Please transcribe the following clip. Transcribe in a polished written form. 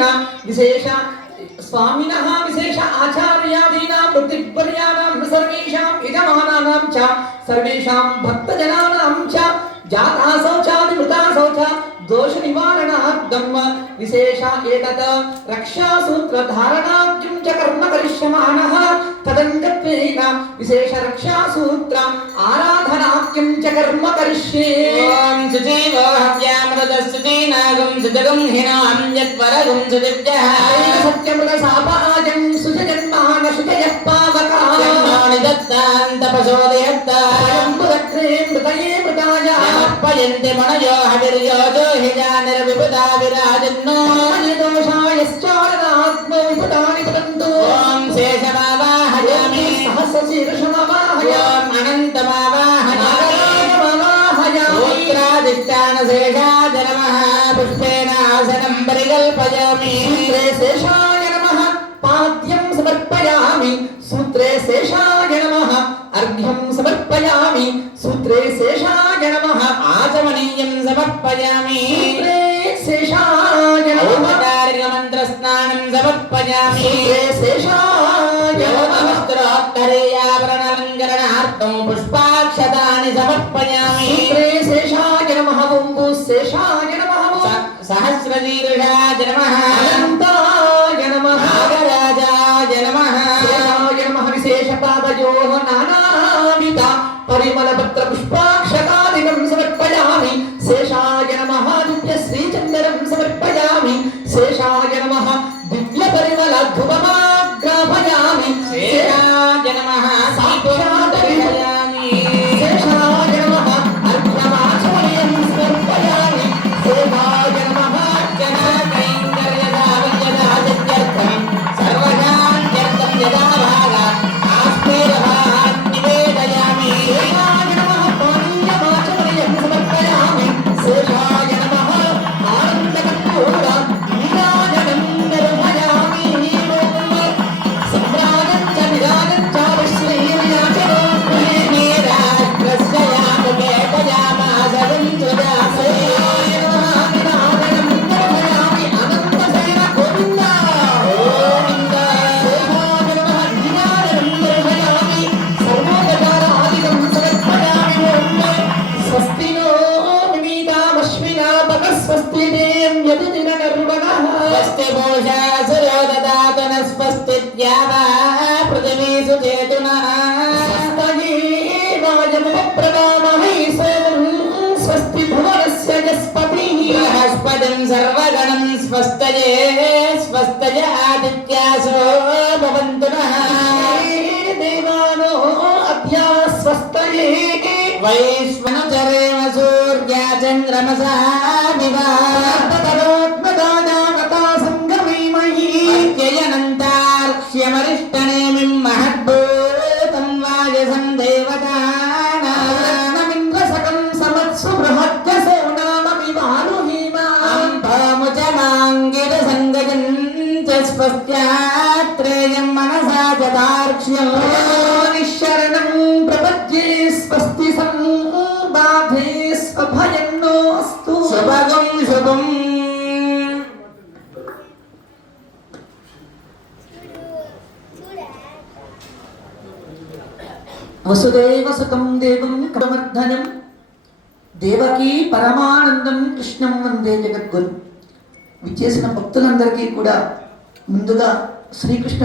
विशेष स्वामिनः विशेष आचार्यादीनां वृत्तिपर्याणां सर्वेषां यजमानानां च सर्वेषां भक्तजनानां च जाता शौचादि मृता शौच दोष निवारणार्थं विशेष एतत् रक्षासूत्र धारणाख्यं च कर्म करिष्यमाणः तदङ्गत्वेन विशेष रक्षासूत्र आराधनाख्यं च कर्म करिष्ये ओम सुजीव हव्यामृतस्सुजीनागं सुजगं हिनां यद्वरगं सुदिव्यः सत्यमृत सापाजं सुजन्मान सुजयः पावका जन्मानि दत्तां तपसोदयत्तां मुदक्रे मृतये मृताय पयन्ति मनयो हविर्यो जोहिजानिर्विबुधा विराजन्नो दोषायश्चारणात्मो विबुधानि पतन्तु ओम शेषमावाहयामि सहस्रशीर्षमावाहयामि ओम अनन्तमावाहयामि सूत्राधिष्ठानशेषाय नमः पुष्पेण आसनं परिकल्पयामि शेषाय नमः पाद्यं समर्पयामि सूत्रे शेषाय नमः अर्घ्यं समर्पयामि सूत्रे शेषाय नमः आचमनीयं समर्पयामि सूत्रे शेषाय नमः औपचारिकमन्त्रस्नानं समर्पयामि सूत्रे शेषाय नमः वस्त्रोत्तरीयाभरणलङ्करणार्थं पुष्पाक्षतानि समर्पयामि सूत्रे शेषाय नमः ओं शेषाय नमः सहस्रशीर्षाय नमः अनन्ताय नमः नागराजाय नमः शेषाय नमः विशेषपादयोः नानाविध परिमलपत्र पुष्पाक्षतादिकं समर्पयामि शेषाय नमः दिव्यश्रीचन्दनं समर्पयामि शेषाय नमः दिव्यपरिमल धूपमाग्रापयामि शेषाय नमः समर्पयामि शेषाय नमः अर्घ्यमाचमनीयं समर्पयामि शेषाय नमः जनाकैङ्कर्यदावयदादित्यर्थं सर्वशान्त्यर्थं यदा भागा आस्तेरभान् निवेदयामि शेषाय नमः पानीयमाचमनीयं समर्पयामि शेषाय नमः आनन्दकर्पूर नीराजनं निर्मयामि सम्राजं च विराजं च विश्रीर्याचरोऽग्रे राष्ट्रस्य यामकेपयामासगं सुजासे शेषाय नमः विराजनं निर्मयामि अनन्तसेन गोविन्द गोविन्द शेषाय नमः नीराजनं निर्मयामि सर्वोपचारादिकं समर्पयामि ओं स्वस्ति नो मिमीतामश्विना स्वस्ति दें यदिनर्वणः स्वस्ति पूषा सुरो ददातु न स्वस्ति द्यावा पृथिवी सुचेतुनः स्वस्तये वायमुपप्रदामहे सोमं स्वस्ति भुवनस्य यस्पतिः बृहस्पतिं सर्वगणं स्वस्तये स्वस्तय आदित्यासो भवन्तु नः देवानो अद्या स्वस्तये वैश्वनुचरेम सूर्या चन्द्रमसा विवा ततरोत्मदानागता सङ्गमेमयि अत्ययनन्तार्क्ष्यमरिष्टनेमिं महद्भूतं वायसं देवतानामिन्द्रसकं समत्सु बृहद्यसो नामपि मानुहीमा अम्भामुचमाङ्गिरसङ्गजं च स्वस्त्यात्रेयं मनसा च दार्क्ष्यं निःशरणं प्रपद्ये स्वस्ति संबाधे स्वभयन्नोऽस्तु शुभगं शुभम् वसुदेव सुतं देवं कमर्धनं దేవకీ పరమానందం కృష్ణం వందే జగద్గురు. విచ్చేసిన భక్తులందరికీ కూడా ముందుగా శ్రీకృష్ణ